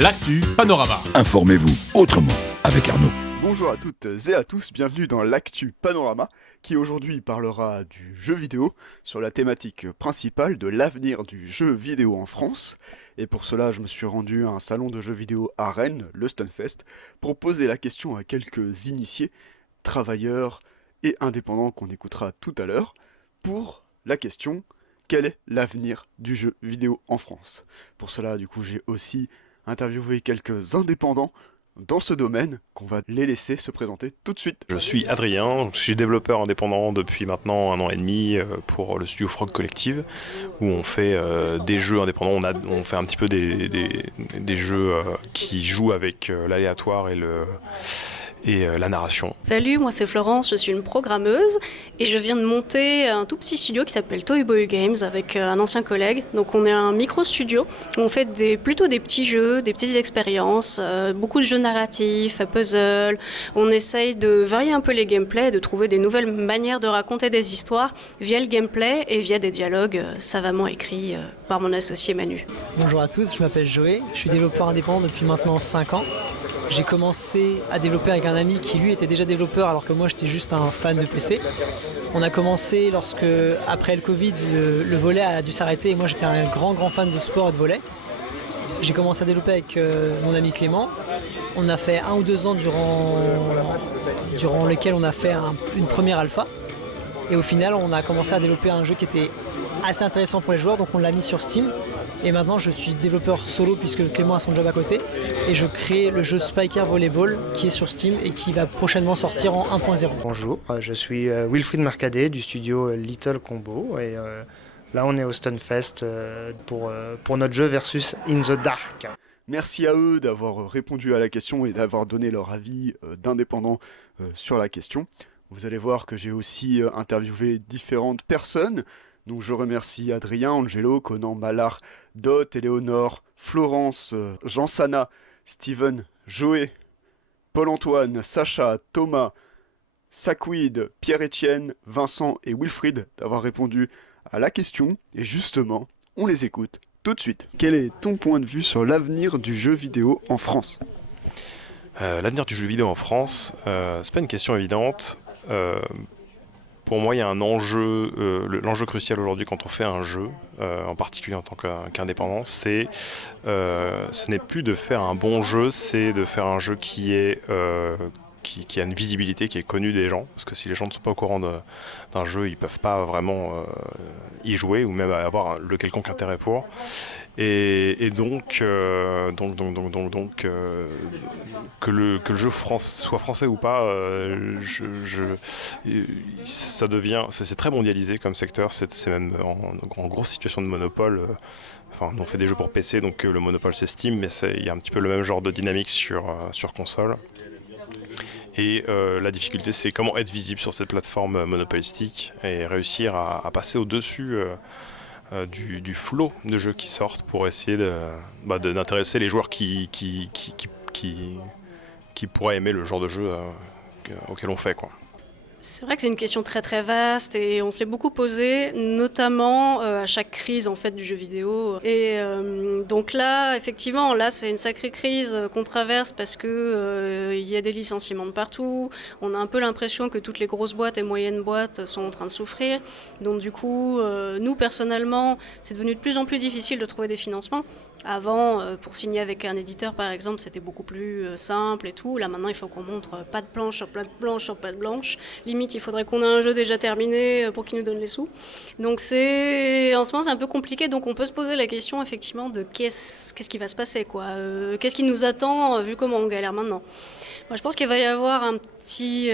l'actu Panorama. Informez-vous autrement avec Arnaud. Bonjour à toutes et à tous, bienvenue dans l'actu Panorama qui aujourd'hui parlera du jeu vidéo sur la thématique principale de l'avenir du jeu vidéo en France. Et pour cela, je me suis rendu à un salon de jeux vidéo à Rennes, le Stunfest, pour poser la question à quelques initiés, travailleurs et indépendants qu'on écoutera tout à l'heure, pour la question: quel est l'avenir du jeu vidéo en France? Pour cela, du coup, j'ai aussi interviewé quelques indépendants dans ce domaine, qu'on va les laisser se présenter tout de suite. Je suis Adrien, je suis développeur indépendant depuis maintenant 1 an et demi pour le studio Frog Collective, où on fait des jeux indépendants. On fait un petit peu des jeux qui jouent avec l'aléatoire et la narration. Salut, moi c'est Florence, je suis une programmeuse et je viens de monter un tout petit studio qui s'appelle Toy Boy Games avec un ancien collègue. Donc on est un micro-studio où on fait plutôt des petits jeux, des petites expériences, beaucoup de jeux narratifs, puzzles. On essaye de varier un peu les gameplays, de trouver des nouvelles manières de raconter des histoires via le gameplay et via des dialogues savamment écrits par mon associé Manu. Bonjour à tous, je m'appelle Joé, je suis développeur indépendant depuis maintenant 5 ans. J'ai commencé à développer avec un ami qui lui était déjà développeur alors que moi j'étais juste un fan de PC. On a commencé lorsque, après le Covid, le volley a dû s'arrêter et moi j'étais un grand fan de sport et de volley. J'ai commencé à développer avec mon ami Clément. On a fait 1 ou 2 ans durant lesquels on a fait une première alpha. Et au final on a commencé à développer un jeu qui était assez intéressant pour les joueurs, donc on l'a mis sur Steam. Et maintenant je suis développeur solo puisque Clément a son job à côté et je crée le jeu Spiker Volleyball qui est sur Steam et qui va prochainement sortir en 1.0. Bonjour, je suis Wilfried Mercadet du studio Little Combo et là on est au Stunfest pour notre jeu versus In the Dark. Merci à eux d'avoir répondu à la question et d'avoir donné leur avis d'indépendants sur la question. Vous allez voir que j'ai aussi interviewé différentes personnes. Donc je remercie Adrien, Angelo, Conan, Malard, Dot, Éléonore, Florence, Jean-Sana, Steven, Joé, Paul-Antoine, Sacha, Thomas, Sakwid, Pierre-Étienne, Vincent et Wilfried d'avoir répondu à la question. Et justement, on les écoute tout de suite. Quel est ton point de vue sur l'avenir du jeu vidéo en France ? L'avenir du jeu vidéo en France, c'est pas une question évidente. Pour moi, il y a un enjeu, l'enjeu crucial aujourd'hui quand on fait un jeu, en particulier en tant qu'indépendant, ce n'est plus de faire un bon jeu, c'est de faire un jeu qui a une visibilité, qui est connu des gens. Parce que si les gens ne sont pas au courant d'un jeu, ils ne peuvent pas vraiment y jouer ou même avoir le quelconque intérêt pour. Et donc, que le jeu soit français ou pas, ça devient, c'est très mondialisé comme secteur, c'est même en grosse situation de monopole. Enfin, on fait des jeux pour PC, donc le monopole c'est Steam, mais il y a un petit peu le même genre de dynamique sur console. Et la difficulté, c'est comment être visible sur cette plateforme monopolistique et réussir à passer au-dessus du flot de jeux qui sortent pour essayer d'intéresser les joueurs qui pourraient aimer le genre de jeu auquel on fait, quoi. C'est vrai que c'est une question très très vaste et on se l'est beaucoup posé, notamment à chaque crise en fait du jeu vidéo. Et donc là, effectivement, c'est une sacrée crise qu'on traverse parce que y a des licenciements de partout. On a un peu l'impression que toutes les grosses boîtes et moyennes boîtes sont en train de souffrir. Donc du coup, nous personnellement, c'est devenu de plus en plus difficile de trouver des financements. Avant, pour signer avec un éditeur par exemple, c'était beaucoup plus simple et tout. Là maintenant, il faut qu'on montre pas de planche sur pas de planche sur pas de blanche. Limite, il faudrait qu'on ait un jeu déjà terminé pour qu'il nous donne les sous. Donc en ce moment, c'est un peu compliqué. Donc on peut se poser la question effectivement de qu'est-ce qui va se passer, quoi. Qu'est-ce qui nous attend vu comment on galère maintenant. Moi, je pense qu'il va y avoir un petit...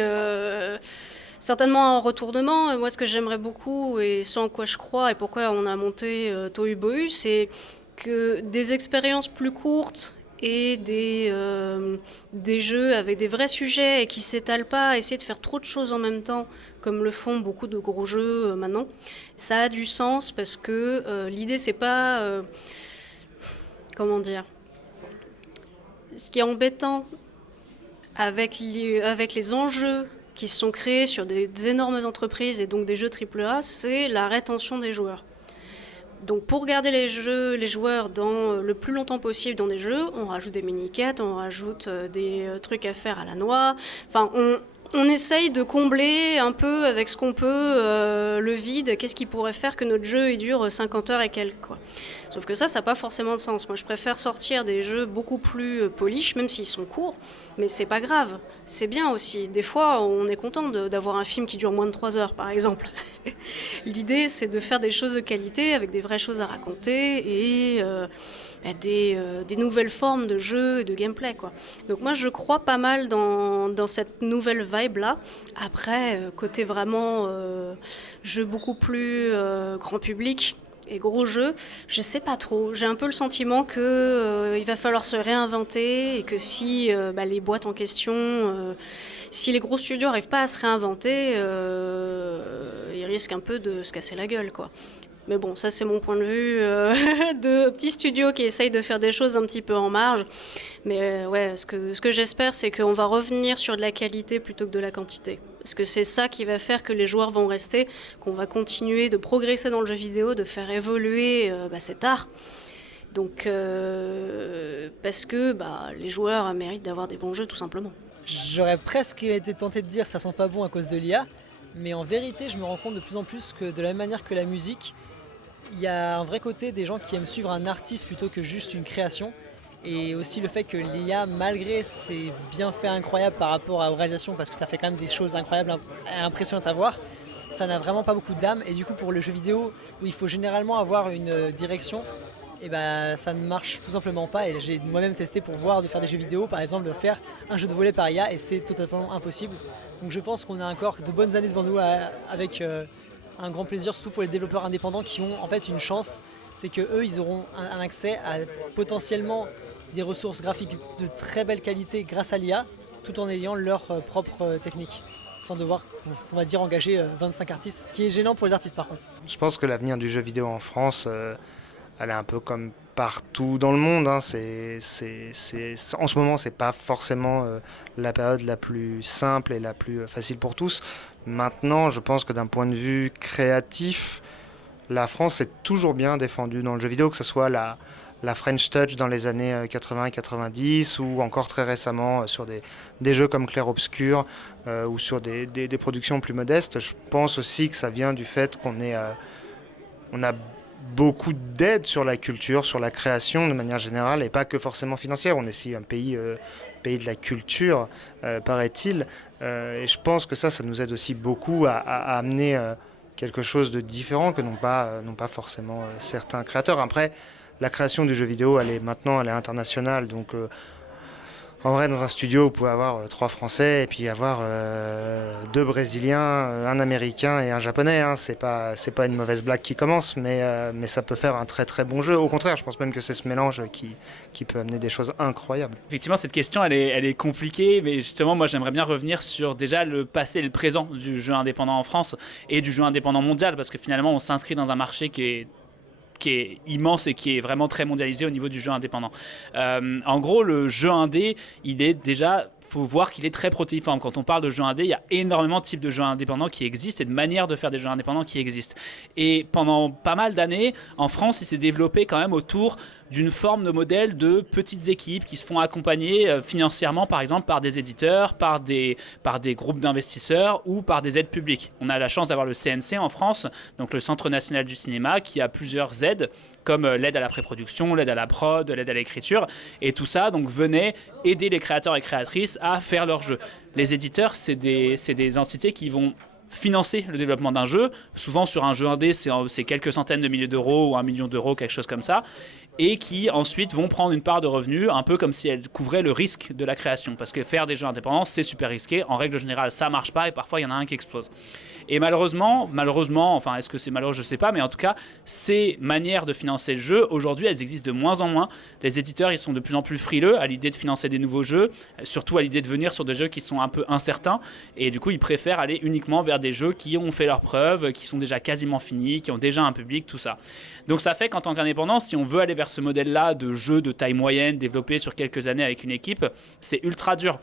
certainement un retournement. Moi, ce que j'aimerais beaucoup et ce en quoi je crois et pourquoi on a monté Tohu Bohu, c'est que des expériences plus courtes et des jeux avec des vrais sujets et qui ne s'étalent pas, essayer de faire trop de choses en même temps, comme le font beaucoup de gros jeux maintenant, ça a du sens parce que l'idée, c'est pas... comment dire ? Ce qui est embêtant avec les enjeux qui se sont créés sur des énormes entreprises et donc des jeux AAA, c'est la rétention des joueurs. Donc pour garder les joueurs dans le plus longtemps possible dans des jeux, on rajoute des mini-quêtes, on rajoute des trucs à faire à la noix. Enfin, on essaye de combler un peu avec ce qu'on peut le vide. Qu'est-ce qui pourrait faire que notre jeu il dure 50 heures et quelques, quoi. Sauf que ça n'a pas forcément de sens. Moi, je préfère sortir des jeux beaucoup plus polish, même s'ils sont courts. Mais c'est pas grave. C'est bien aussi. Des fois, on est content d'avoir un film qui dure moins de 3 heures, par exemple. L'idée, c'est de faire des choses de qualité, avec des vraies choses à raconter et des nouvelles formes de jeu et de gameplay, quoi. Donc moi, je crois pas mal dans cette nouvelle vibe-là. Après, côté vraiment jeu beaucoup plus grand public et gros jeux, je sais pas trop. J'ai un peu le sentiment que il va falloir se réinventer et que si les boîtes en question, si les gros studios n'arrivent pas à se réinventer, ils risquent un peu de se casser la gueule, quoi. Mais bon, ça c'est mon point de vue de petits studios qui essayent de faire des choses un petit peu en marge. Mais ouais, ce que j'espère, c'est qu'on va revenir sur de la qualité plutôt que de la quantité. Parce que c'est ça qui va faire que les joueurs vont rester, qu'on va continuer de progresser dans le jeu vidéo, de faire évoluer cet art. Donc, parce que les joueurs méritent d'avoir des bons jeux, tout simplement. J'aurais presque été tenté de dire ça sent pas bon à cause de l'IA, mais en vérité, je me rends compte de plus en plus que de la même manière que la musique, il y a un vrai côté des gens qui aiment suivre un artiste plutôt que juste une création. Et aussi le fait que l'IA, malgré ses bienfaits incroyables par rapport aux réalisations, parce que ça fait quand même des choses incroyables et impressionnantes à voir, ça n'a vraiment pas beaucoup d'âme. Et du coup, pour le jeu vidéo, où il faut généralement avoir une direction, et ça ne marche tout simplement pas. Et j'ai moi-même testé pour voir de faire des jeux vidéo, par exemple de faire un jeu de volley par IA, et c'est totalement impossible. Donc je pense qu'on a encore de bonnes années devant nous avec un grand plaisir, surtout pour les développeurs indépendants qui ont en fait une chance, c'est qu'eux, ils auront un accès à potentiellement des ressources graphiques de très belle qualité grâce à l'IA, tout en ayant leur propre technique, sans devoir, on va dire, engager 25 artistes, ce qui est gênant pour les artistes par contre. Je pense que l'avenir du jeu vidéo en France, elle est un peu comme partout dans le monde. En ce moment, c'est pas forcément la période la plus simple et la plus facile pour tous. Maintenant, je pense que d'un point de vue créatif, la France est toujours bien défendue dans le jeu vidéo, que ce soit la French Touch dans les années 80 et 90 ou encore très récemment sur des jeux comme Clair Obscur ou sur des productions plus modestes. Je pense aussi que ça vient du fait qu'on a beaucoup d'aide sur la culture, sur la création de manière générale et pas que forcément financière. On est aussi un pays de la culture, paraît-il. Et je pense que ça nous aide aussi beaucoup à amener quelque chose de différent que n'ont pas forcément certains créateurs. Après, la création du jeu vidéo, elle est internationale. Donc, en vrai, dans un studio, vous pouvez avoir 3 Français et puis avoir 2 Brésiliens, un Américain et un Japonais. Hein. C'est pas une mauvaise blague qui commence, mais ça peut faire un très très bon jeu. Au contraire, je pense même que c'est ce mélange qui peut amener des choses incroyables. Effectivement, cette question, elle est compliquée, mais justement, moi, j'aimerais bien revenir sur déjà le passé et le présent du jeu indépendant en France et du jeu indépendant mondial, parce que finalement, on s'inscrit dans un marché qui est immense et qui est vraiment très mondialisé au niveau du jeu indépendant. En gros, le jeu indé, il est déjà... faut voir qu'il est très protéiforme. Quand on parle de jeux indés, il y a énormément de types de jeux indépendants qui existent et de manières de faire des jeux indépendants qui existent. Et pendant pas mal d'années, en France, il s'est développé quand même autour d'une forme de modèle de petites équipes qui se font accompagner financièrement, par exemple, par des éditeurs, par des groupes d'investisseurs ou par des aides publiques. On a la chance d'avoir le CNC en France, donc le Centre national du cinéma, qui a plusieurs aides, comme l'aide à la pré-production, l'aide à la prod, l'aide à l'écriture. Et tout ça donc, venait aider les créateurs et créatrices à faire leur jeu. Les éditeurs, c'est des entités qui vont financer le développement d'un jeu. Souvent, sur un jeu indé, c'est quelques centaines de milliers d'euros ou 1 million d'euros, quelque chose comme ça. Et qui ensuite vont prendre une part de revenus, un peu comme si elles couvraient le risque de la création. Parce que faire des jeux indépendants, c'est super risqué. En règle générale, ça marche pas et parfois, il y en a un qui explose. Et malheureusement, enfin, est-ce que c'est malheureux, je ne sais pas, mais en tout cas, ces manières de financer le jeu, aujourd'hui, elles existent de moins en moins. Les éditeurs, ils sont de plus en plus frileux à l'idée de financer des nouveaux jeux, surtout à l'idée de venir sur des jeux qui sont un peu incertains. Et du coup, ils préfèrent aller uniquement vers des jeux qui ont fait leurs preuves, qui sont déjà quasiment finis, qui ont déjà un public, tout ça. Donc ça fait qu'en tant qu'indépendant, si on veut aller vers ce modèle-là de jeu de taille moyenne, développé sur quelques années avec une équipe, c'est ultra dur.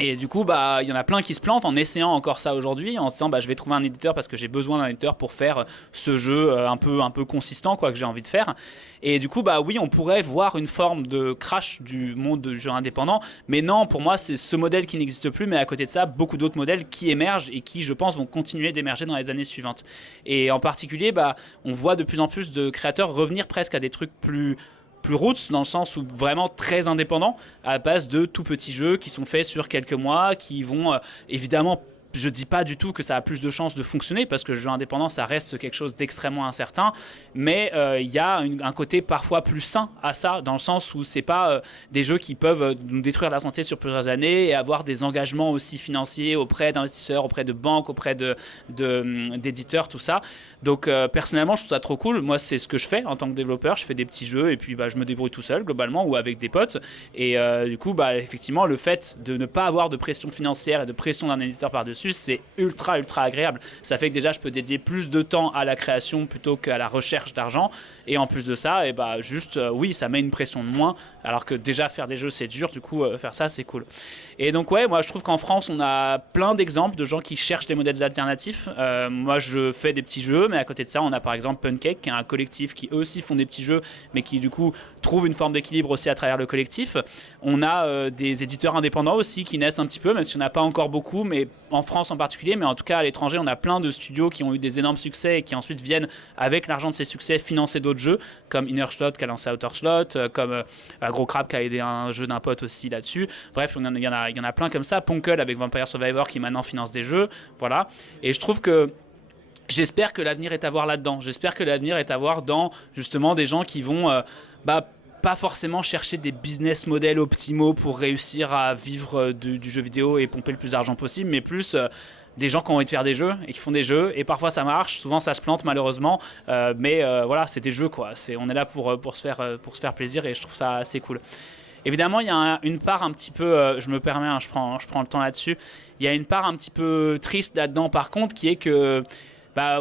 Et du coup, il y en a plein qui se plantent en essayant encore ça aujourd'hui, en se disant je vais trouver un éditeur parce que j'ai besoin d'un éditeur pour faire ce jeu un peu consistant quoi, que j'ai envie de faire. Et du coup, oui, on pourrait voir une forme de crash du monde du jeu indépendant, mais non, pour moi, c'est ce modèle qui n'existe plus, mais à côté de ça, beaucoup d'autres modèles qui émergent et qui, je pense, vont continuer d'émerger dans les années suivantes. Et en particulier, on voit de plus en plus de créateurs revenir presque à des trucs plus roots, dans le sens où vraiment très indépendants, à base de tout petits jeux qui sont faits sur quelques mois, qui vont évidemment, je dis pas du tout que ça a plus de chances de fonctionner, parce que le jeu indépendant, ça reste quelque chose d'extrêmement incertain, mais il y a un côté parfois plus sain à ça, dans le sens où c'est pas des jeux qui peuvent nous détruire la santé sur plusieurs années et avoir des engagements aussi financiers auprès d'investisseurs, auprès de banques, auprès d'éditeurs, tout ça. Donc personnellement, je trouve ça trop cool. Moi, c'est ce que je fais en tant que développeur. Je fais des petits jeux et puis je me débrouille tout seul, globalement, ou avec des potes. Et du coup, effectivement, le fait de ne pas avoir de pression financière et de pression d'un éditeur par-dessus, c'est ultra agréable. Ça fait que déjà je peux dédier plus de temps à la création plutôt qu'à la recherche d'argent, et en plus de ça oui, ça met une pression de moins, alors que déjà faire des jeux c'est dur, du coup faire ça c'est cool. Et donc ouais, moi je trouve qu'en France on a plein d'exemples de gens qui cherchent des modèles alternatifs. Moi je fais des petits jeux, mais à côté de ça on a par exemple Punkcake qui est un collectif qui eux aussi font des petits jeux, mais qui du coup trouvent une forme d'équilibre aussi à travers le collectif. On a des éditeurs indépendants aussi qui naissent un petit peu, même si on n'a pas encore beaucoup, mais en France en particulier, mais en tout cas à l'étranger, on a plein de studios qui ont eu des énormes succès et qui ensuite viennent, avec l'argent de ces succès, financer d'autres jeux, comme Inner Slot qui a lancé Outer Slot, comme Gros Crab qui a aidé un jeu d'un pote aussi là-dessus. Bref, il y en a plein comme ça. Punkle avec Vampire Survivor qui maintenant finance des jeux, voilà. Et je trouve que j'espère que l'avenir est à voir là-dedans. J'espère que l'avenir est à voir dans justement des gens qui vont pas forcément chercher des business models optimaux pour réussir à vivre du jeu vidéo et pomper le plus d'argent possible, mais plus des gens qui ont envie de faire des jeux et qui font des jeux, et parfois ça marche, souvent ça se plante malheureusement, mais voilà, c'est des jeux quoi. On est là pour se faire plaisir, et je trouve ça assez cool. Évidemment, il y a une part un petit peu, je me permets, je prends le temps là-dessus, il y a une part un petit peu triste là-dedans par contre, qui est que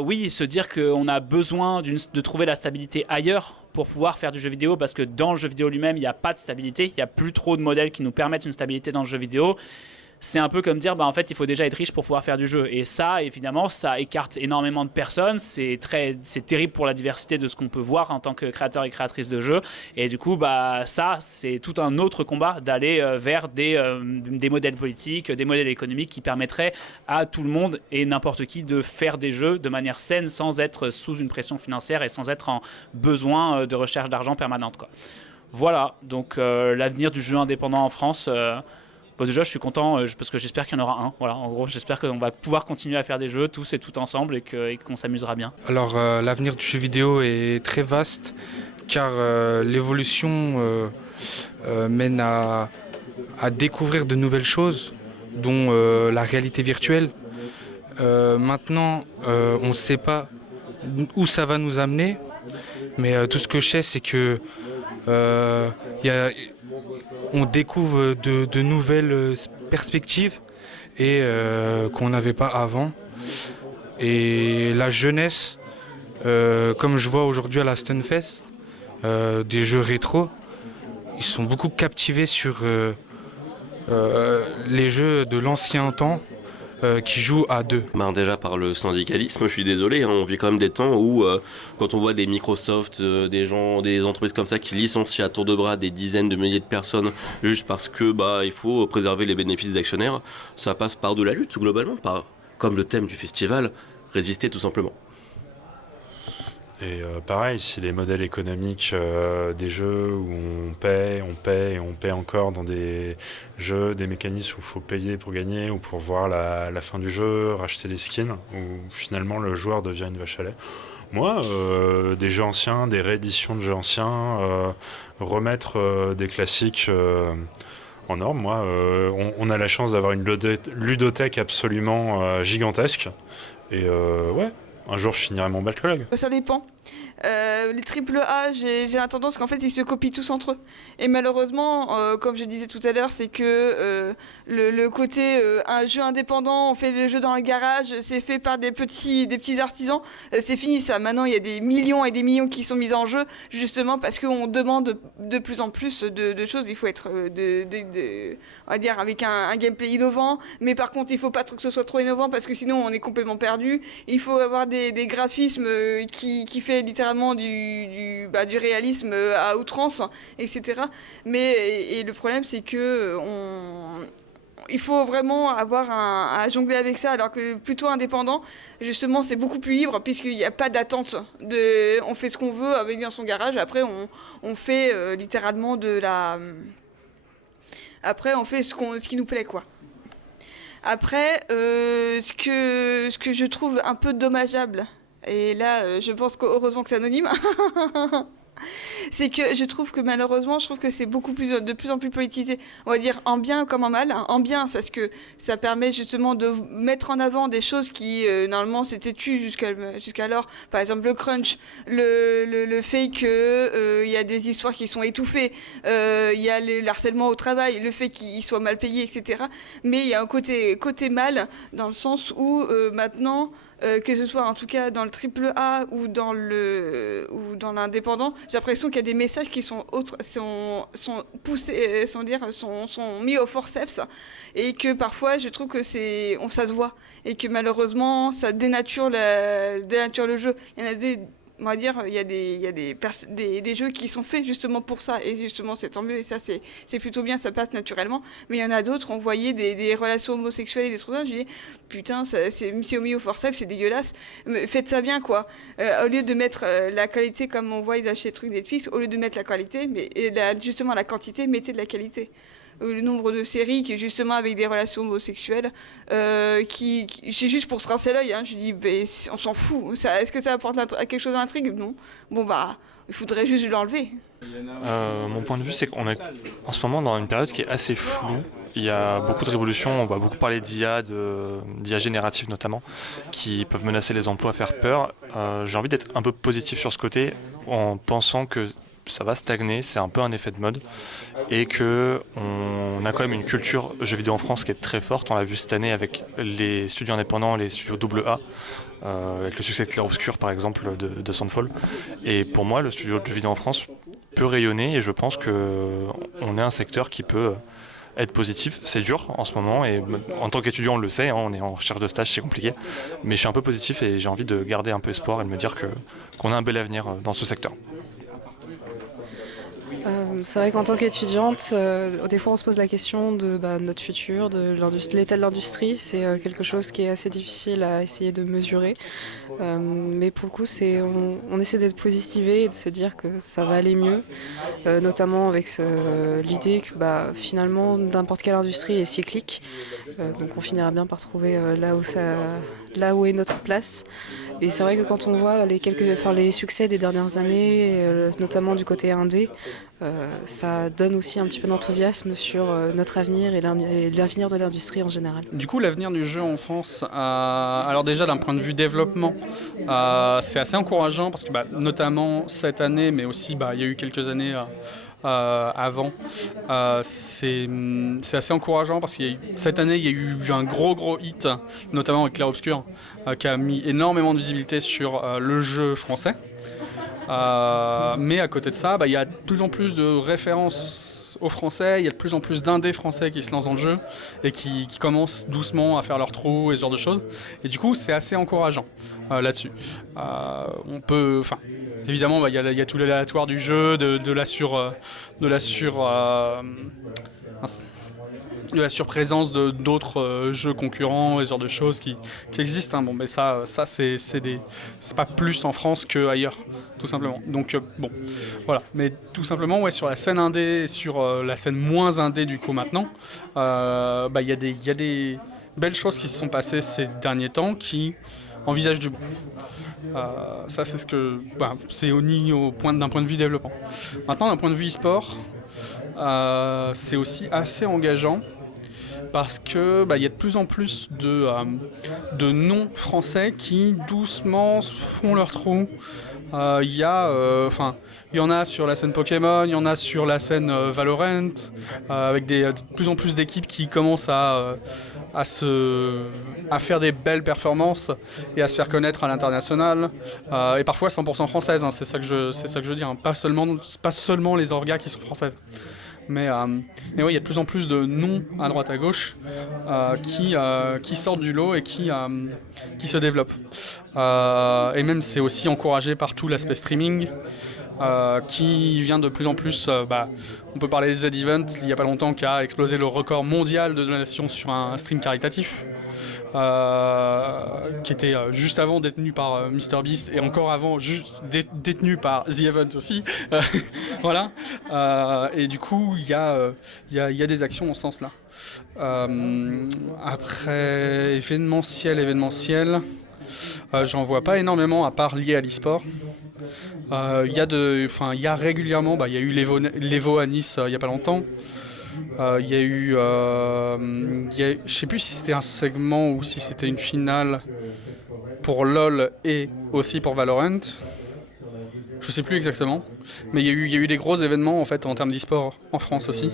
oui, se dire qu'on a besoin de trouver la stabilité ailleurs pour pouvoir faire du jeu vidéo, parce que dans le jeu vidéo lui-même, il n'y a pas de stabilité, il n'y a plus trop de modèles qui nous permettent une stabilité dans le jeu vidéo. C'est un peu comme dire, en fait, il faut déjà être riche pour pouvoir faire du jeu. Et ça, évidemment, ça écarte énormément de personnes. C'est terrible pour la diversité de ce qu'on peut voir en tant que créateur et créatrice de jeux. Et du coup, ça, c'est tout un autre combat d'aller vers des modèles politiques, des modèles économiques qui permettraient à tout le monde et n'importe qui de faire des jeux de manière saine, sans être sous une pression financière et sans être en besoin de recherche d'argent permanente, quoi. Voilà, donc l'avenir du jeu indépendant en France... déjà, je suis content parce que j'espère qu'il y en aura un. Voilà, en gros, j'espère qu'on va pouvoir continuer à faire des jeux tous et tout ensemble, et qu'on s'amusera bien. Alors, l'avenir du jeu vidéo est très vaste, car l'évolution mène à découvrir de nouvelles choses, dont la réalité virtuelle. Maintenant, on ne sait pas où ça va nous amener, mais tout ce que je sais, c'est que on découvre de nouvelles perspectives et qu'on n'avait pas avant. Et la jeunesse, comme je vois aujourd'hui à la Stunfest, des jeux rétro, ils sont beaucoup captivés sur les jeux de l'ancien temps, qui jouent à deux. Déjà par le syndicalisme, je suis désolé, on vit quand même des temps où quand on voit des Microsoft, des entreprises comme ça qui licencient à tour de bras des dizaines de milliers de personnes juste parce que il faut préserver les bénéfices des actionnaires, ça passe par de la lutte globalement, comme le thème du festival, résister tout simplement. Et pareil, si les modèles économiques des jeux où on paie encore dans des jeux, des mécanismes où il faut payer pour gagner ou pour voir la fin du jeu, racheter les skins, où finalement le joueur devient une vache à lait. Moi, des jeux anciens, des rééditions de jeux anciens, remettre des classiques en norme. Moi, on a la chance d'avoir une ludothèque absolument gigantesque. Et ouais. Un jour, je finirai mon backlog. Ça dépend. Les AAA, j'ai la tendance qu'en fait ils se copient tous entre eux. Et malheureusement, comme je disais tout à l'heure, c'est que le côté un jeu indépendant, on fait le jeu dans le garage, c'est fait par des petits artisans, c'est fini ça. Maintenant il y a des millions et des millions qui sont mis en jeu, justement parce qu'on demande de plus en plus de choses. Il faut être on va dire avec un gameplay innovant, mais par contre il faut pas que ce soit trop innovant parce que sinon on est complètement perdu. Il faut avoir des graphismes qui fait littéralement du réalisme à outrance, etc. Et le problème c'est que il faut vraiment avoir à jongler avec ça, alors que plutôt indépendant, justement, c'est beaucoup plus libre puisqu'il n'y a pas d'attente. On fait ce qu'on veut avec dans son garage. Après, on fait littéralement Après, on fait ce qui nous plaît, quoi. Après, ce que je trouve un peu dommageable, et là, je pense qu'heureusement que c'est anonyme. C'est que je trouve que malheureusement, c'est de plus en plus politisé. On va dire en bien comme en mal. En bien parce que ça permet justement de mettre en avant des choses qui normalement s'étaient tues jusqu'alors. Par exemple le crunch, le fait que y a des histoires qui sont étouffées, il y a le harcèlement au travail, le fait qu'ils soient mal payés, etc. Mais il y a un côté mal dans le sens où maintenant que ce soit en tout cas dans le AAA ou dans l'indépendant, j'ai l'impression qu'il y a des messages qui sont poussés, sont mis au forceps, et que parfois je trouve que ça se voit, et que malheureusement ça dénature le jeu. Il y en a on va dire, il y a des jeux qui sont faits justement pour ça, et justement c'est tant mieux, et ça c'est plutôt bien, ça passe naturellement. Mais il y en a d'autres, on voyait des relations homosexuelles et des trucs, je dis putain, c'est mis au forceps, c'est dégueulasse, mais faites ça bien quoi. Au lieu de mettre la qualité comme on voit ils achètent des trucs Netflix, au lieu de mettre la qualité, justement la quantité, mettez de la qualité. Le nombre de séries qui justement avec des relations homosexuelles c'est juste pour se rincer l'œil, je dis on s'en fout, est-ce que ça apporte quelque chose à l'intrigue? Non. Bon il faudrait juste l'enlever. Mon point de vue, c'est qu'on est en ce moment dans une période qui est assez floue. Il y a beaucoup de révolutions, on va beaucoup parler d'IA générative notamment, qui peuvent menacer les emplois, faire peur. J'ai envie d'être un peu positif sur ce côté en pensant que ça va stagner, c'est un peu un effet de mode, et qu'on a quand même une culture jeux vidéo en France qui est très forte. On l'a vu cette année avec les studios indépendants, les studios AA, avec le succès de Clair Obscur par exemple de Soundfall. Et pour moi, le studio de jeux vidéo en France peut rayonner, et je pense qu'on est un secteur qui peut être positif. C'est dur en ce moment, et en tant qu'étudiant on le sait, on est en recherche de stage, c'est compliqué, mais je suis un peu positif et j'ai envie de garder un peu espoir et de me dire qu'on a un bel avenir dans ce secteur. C'est vrai qu'en tant qu'étudiante, des fois on se pose la question de notre futur, de l'état de l'industrie. C'est quelque chose qui est assez difficile à essayer de mesurer. Mais pour le coup, on essaie d'être positivé et de se dire que ça va aller mieux, notamment avec l'idée que finalement n'importe quelle industrie est cyclique. Donc on finira bien par trouver là où est notre place. Et c'est vrai que quand on voit les succès des dernières années, notamment du côté indé, ça donne aussi un petit peu d'enthousiasme sur notre avenir et l'avenir de l'industrie en général. Du coup, l'avenir du jeu en France, alors déjà d'un point de vue développement, c'est assez encourageant parce que notamment cette année, mais aussi il y a eu quelques années avant, c'est assez encourageant parce que cette année il y a eu un gros hit, notamment avec Clair Obscur, qui a mis énormément de visibilité sur le jeu français. Mais à côté de ça, il y a de plus en plus de références aux Français, il y a de plus en plus d'indés français qui se lancent dans le jeu et qui commencent doucement à faire leur trou et ce genre de choses. Et du coup, c'est assez encourageant là-dessus. Évidemment, il y a tout l'aléatoire du jeu, de la surprésence d'autres jeux concurrents et ce genre de choses qui existent. Mais ça c'est pas plus en France qu'ailleurs, tout simplement. Donc voilà. Mais tout simplement, sur la scène indé, sur la scène moins indé du coup maintenant, il y a des belles choses qui se sont passées ces derniers temps qui envisagent du bon. Ça c'est c'est d'un point de vue développement. Maintenant, d'un point de vue e-sport, c'est aussi assez engageant parce que il y a de plus en plus de noms français qui doucement font leur trou. Il y en a sur la scène Pokémon, il y en a sur la scène Valorant, avec de plus en plus d'équipes qui commencent à faire des belles performances et à se faire connaître à l'international, et parfois 100% françaises, c'est ça que je veux dire, hein. Pas seulement les orgas qui sont françaises. Mais oui, il y a de plus en plus de noms à droite à gauche qui sortent du lot et qui se développent. Et même c'est aussi encouragé par tout l'aspect streaming qui vient de plus en plus. On peut parler des Z-Event, il n'y a pas longtemps, qui a explosé le record mondial de donations sur un stream caritatif. Qui était juste avant détenu par MrBeast et encore avant détenu par The Event aussi. Voilà. Et du coup, il y a des actions en ce sens-là. Après, événementiel, j'en vois pas énormément à part lié à l'e-sport. Il y a régulièrement, il y a eu l'Evo à Nice il y a pas longtemps. Il y a eu, je sais plus si c'était un segment ou si c'était une finale pour LoL et aussi pour Valorant. Je sais plus exactement, mais il y a eu des gros événements en fait en termes d'e-sport en France aussi.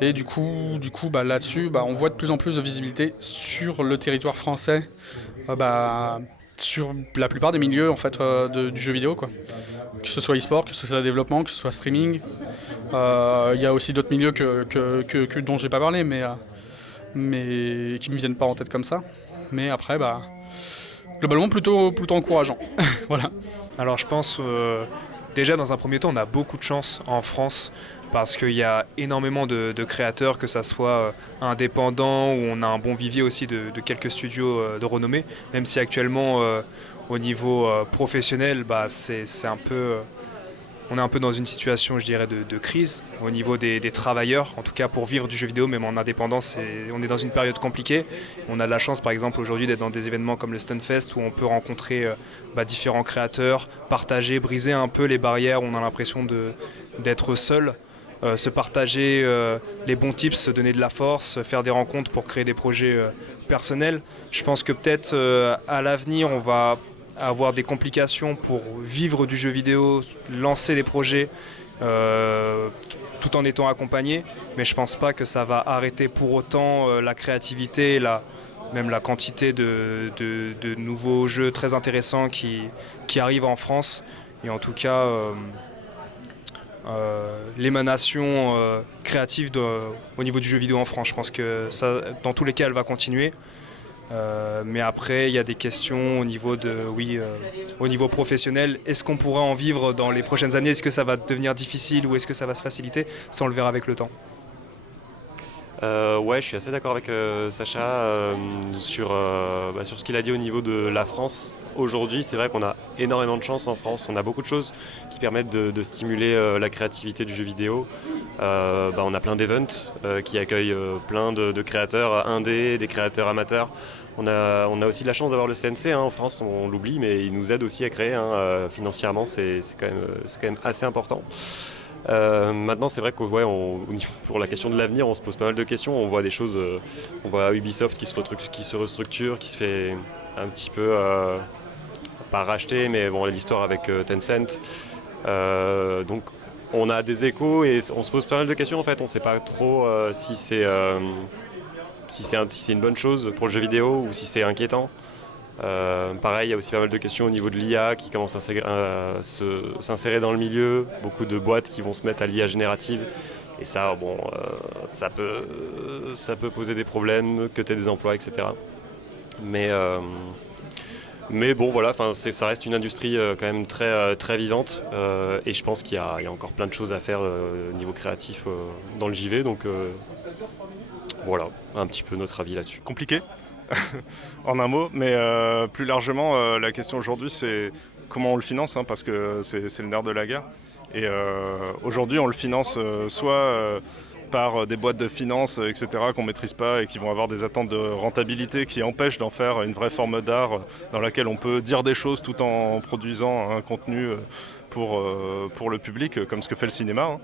Et du coup, là-dessus, on voit de plus en plus de visibilité sur le territoire français, sur la plupart des milieux en fait du jeu vidéo, quoi. Que ce soit e-sport, que ce soit développement, que ce soit streaming. Il y a aussi d'autres milieux que dont j'ai pas parlé, mais qui me viennent pas en tête comme ça. Mais après, globalement plutôt encourageant. Voilà. Alors je pense déjà dans un premier temps on a beaucoup de chance en France parce qu'il y a énormément de créateurs, que ça soit indépendants ou on a un bon vivier aussi de quelques studios de renommée, même si actuellement au niveau professionnel c'est un peu on est un peu dans une situation, je dirais, de crise au niveau des travailleurs. En tout cas, pour vivre du jeu vidéo, même en indépendance, on est dans une période compliquée. On a de la chance, par exemple, aujourd'hui d'être dans des événements comme le Stunfest où on peut rencontrer différents créateurs, partager, briser un peu les barrières où on a l'impression d'être seul. Se partager les bons tips, se donner de la force, faire des rencontres pour créer des projets personnels. Je pense que peut-être à l'avenir, on va avoir des complications pour vivre du jeu vidéo, lancer des projets tout en étant accompagné, mais je pense pas que ça va arrêter pour autant la créativité, même la quantité de nouveaux jeux très intéressants qui arrivent en France. Et en tout cas, l'émanation créative au niveau du jeu vidéo en France, je pense que ça, dans tous les cas, elle va continuer. Mais après, il y a des questions au niveau au niveau professionnel. Est-ce qu'on pourra en vivre dans les prochaines années? Est-ce que ça va devenir difficile ou est-ce que ça va se faciliter? Ça, on le verra avec le temps. Ouais, je suis assez d'accord avec Sacha sur ce qu'il a dit au niveau de la France. Aujourd'hui, c'est vrai qu'on a énormément de chance en France. On a beaucoup de choses qui permettent de stimuler la créativité du jeu vidéo. On a plein d'events qui accueillent plein de créateurs indés, des créateurs amateurs. On a aussi de la chance d'avoir le CNC en France, on l'oublie, mais il nous aide aussi à créer. Financièrement, c'est quand même assez important. Maintenant, c'est vrai que pour la question de l'avenir, on se pose pas mal de questions. On voit des choses, on voit Ubisoft qui se restructure, qui se fait un petit peu pas racheter, mais bon, l'histoire avec Tencent. Donc, on a des échos et on se pose pas mal de questions en fait. On ne sait pas trop si c'est une bonne chose pour le jeu vidéo ou si c'est inquiétant. Pareil, il y a aussi pas mal de questions au niveau de l'IA qui commencent à s'insérer dans le milieu. Beaucoup de boîtes qui vont se mettre à l'IA générative. Et ça, ça peut poser des problèmes, que tu aies des emplois, etc. Mais bon, voilà, ça reste une industrie quand même très, très vivante. Et je pense qu'il y a encore plein de choses à faire au niveau créatif dans le JV. Donc voilà, un petit peu notre avis là-dessus. Compliqué en un mot, mais plus largement, la question aujourd'hui, c'est comment on le finance, parce que c'est le nerf de la guerre. Et aujourd'hui, on le finance soit par des boîtes de finances, etc., qu'on ne maîtrise pas et qui vont avoir des attentes de rentabilité qui empêchent d'en faire une vraie forme d'art dans laquelle on peut dire des choses tout en produisant un contenu pour le public, comme ce que fait le cinéma,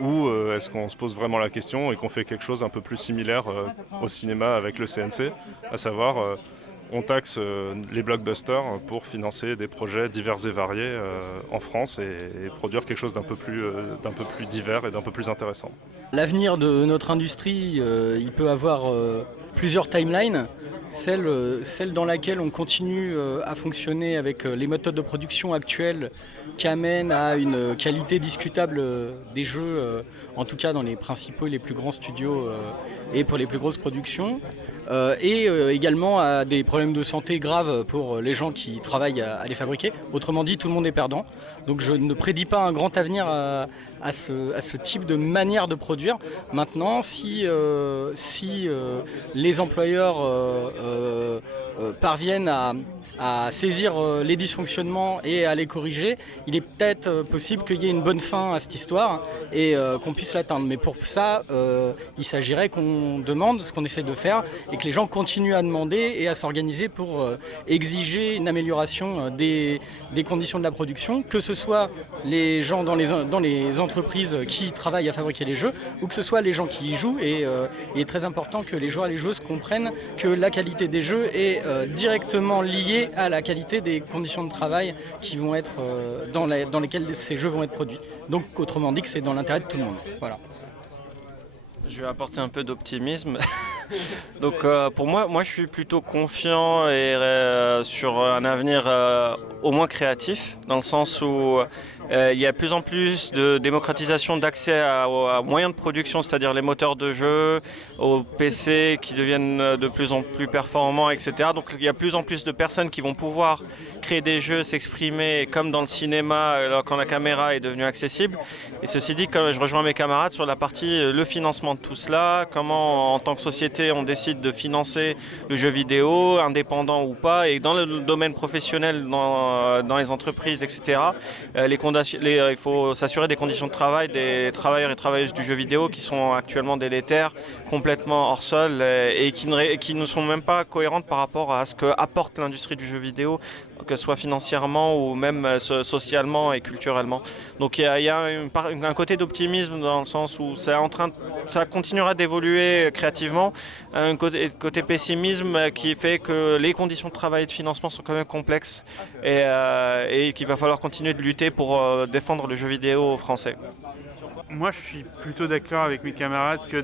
ou est-ce qu'on se pose vraiment la question et qu'on fait quelque chose un peu plus similaire au cinéma avec le CNC, à savoir on taxe les blockbusters pour financer des projets divers et variés en France et produire quelque chose d'un peu plus divers et d'un peu plus intéressant. L'avenir de notre industrie, il peut avoir plusieurs timelines. Celle dans laquelle on continue à fonctionner avec les méthodes de production actuelles qui amènent à une qualité discutable des jeux, en tout cas dans les principaux et les plus grands studios et pour les plus grosses productions. Et également à des problèmes de santé graves pour les gens qui travaillent à les fabriquer. Autrement dit, tout le monde est perdant. Donc je ne prédis pas un grand avenir à ce type de manière de produire. Maintenant, si les employeurs parviennent à saisir les dysfonctionnements et à les corriger, il est peut-être possible qu'il y ait une bonne fin à cette histoire et qu'on puisse l'atteindre. Mais pour ça, il s'agirait qu'on demande ce qu'on essaie de faire et que les gens continuent à demander et à s'organiser pour exiger une amélioration des conditions de la production, que ce soit les gens dans les entreprises qui travaillent à fabriquer les jeux ou que ce soit les gens qui y jouent. Et il est très important que les joueurs et les joueuses comprennent que la qualité des jeux est directement liée à la qualité des conditions de travail qui vont être dans lesquelles ces jeux vont être produits. Donc autrement dit que c'est dans l'intérêt de tout le monde. Voilà. Je vais apporter un peu d'optimisme. Donc pour moi je suis plutôt confiant et sur un avenir au moins créatif, dans le sens où il y a de plus en plus de démocratisation d'accès à moyens de production, c'est-à-dire les moteurs de jeu, aux PC qui deviennent de plus en plus performants, etc. Donc il y a de plus en plus de personnes qui vont pouvoir créer des jeux, s'exprimer comme dans le cinéma quand la caméra est devenue accessible. Et ceci dit, comme je rejoins mes camarades sur la partie le financement de tout cela, comment en tant que société on décide de financer le jeu vidéo, indépendant ou pas, et dans le domaine professionnel, dans les entreprises, etc. Il faut s'assurer des conditions de travail des travailleurs et travailleuses du jeu vidéo qui sont actuellement délétères, complètement hors sol et qui ne sont même pas cohérentes par rapport à ce que apporte l'industrie du jeu vidéo, que ce soit financièrement ou même socialement et culturellement. Donc il y a un côté d'optimisme dans le sens où ça continuera d'évoluer créativement, un côté pessimisme qui fait que les conditions de travail et de financement sont quand même complexes et qu'il va falloir continuer de lutter pour défendre le jeu vidéo français. Moi je suis plutôt d'accord avec mes camarades que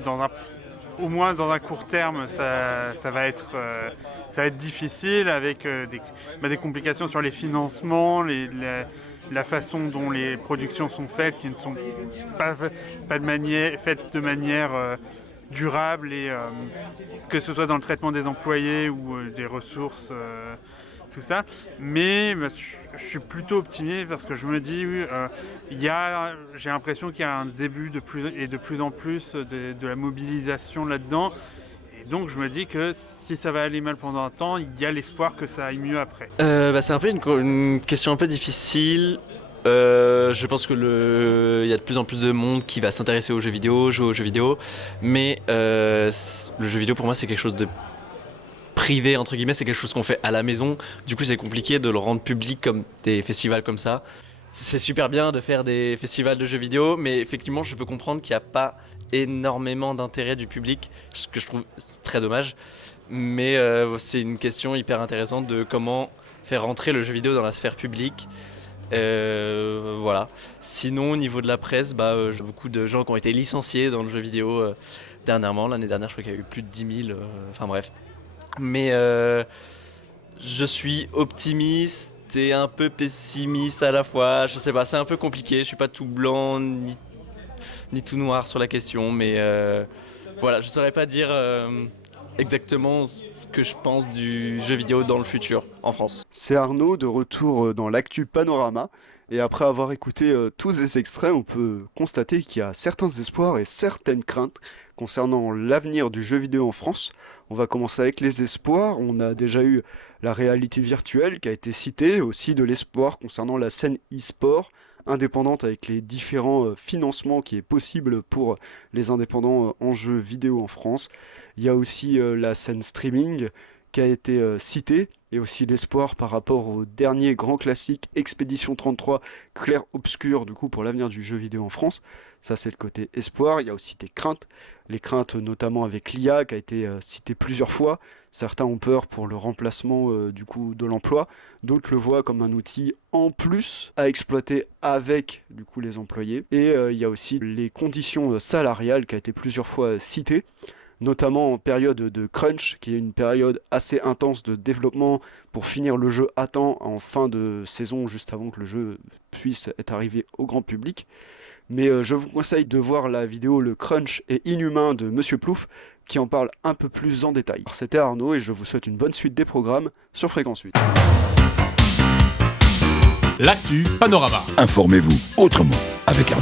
au moins dans un court terme ça va être difficile avec des complications sur les financements, la façon dont les productions sont faites qui ne sont pas faites de manière durable et que ce soit dans le traitement des employés ou des ressources, tout ça. Mais je suis plutôt optimiste parce que je me dis j'ai l'impression qu'il y a un début de plus en plus de la mobilisation là-dedans. Et donc je me dis que si ça va aller mal pendant un temps, il y a l'espoir que ça aille mieux après. C'est un peu une question un peu difficile. Je pense que il y a de plus en plus de monde qui va s'intéresser aux jeux vidéo, jouer aux jeux vidéo, mais le jeu vidéo pour moi c'est quelque chose de privé entre guillemets, c'est quelque chose qu'on fait à la maison. Du coup c'est compliqué de le rendre public comme des festivals comme ça. C'est super bien de faire des festivals de jeux vidéo, mais effectivement je peux comprendre qu'il n'y a pas énormément d'intérêt du public, ce que je trouve très dommage. Mais c'est une question hyper intéressante de comment faire rentrer le jeu vidéo dans la sphère publique. Voilà. Sinon au niveau de la presse, j'ai beaucoup de gens qui ont été licenciés dans le jeu vidéo dernièrement. L'année dernière je crois qu'il y a eu plus de 10 000, enfin bref. Mais je suis optimiste et un peu pessimiste à la fois. Je sais pas, c'est un peu compliqué, je suis pas tout blanc ni tout noir sur la question, mais voilà, je saurais pas dire exactement ce que je pense du jeu vidéo dans le futur en France. C'est Arnaud, de retour dans l'actu Panorama. Et après avoir écouté tous ces extraits, on peut constater qu'il y a certains espoirs et certaines craintes concernant l'avenir du jeu vidéo en France. On va commencer avec les espoirs. On a déjà eu la réalité virtuelle qui a été citée, aussi de l'espoir concernant la scène e-sport indépendante avec les différents financements qui est possible pour les indépendants en jeu vidéo en France. Il y a aussi la scène streaming qui a été cité, et aussi l'espoir par rapport au dernier grand classique Expédition 33 Clair-Obscur, du coup pour l'avenir du jeu vidéo en France. Ça c'est le côté espoir. Il y a aussi des craintes, les craintes notamment avec l'IA qui a été citée plusieurs fois. Certains ont peur pour le remplacement du coup de l'emploi, d'autres le voient comme un outil en plus à exploiter avec du coup les employés. Et il y a aussi les conditions salariales qui a été plusieurs fois citées, notamment en période de crunch, qui est une période assez intense de développement pour finir le jeu à temps en fin de saison, juste avant que le jeu puisse être arrivé au grand public. Mais je vous conseille de voir la vidéo Le Crunch est inhumain de Monsieur Plouf, qui en parle un peu plus en détail. Alors, c'était Arnaud et je vous souhaite une bonne suite des programmes sur Fréquence 8. L'actu Panorama. Informez-vous autrement avec Arnaud.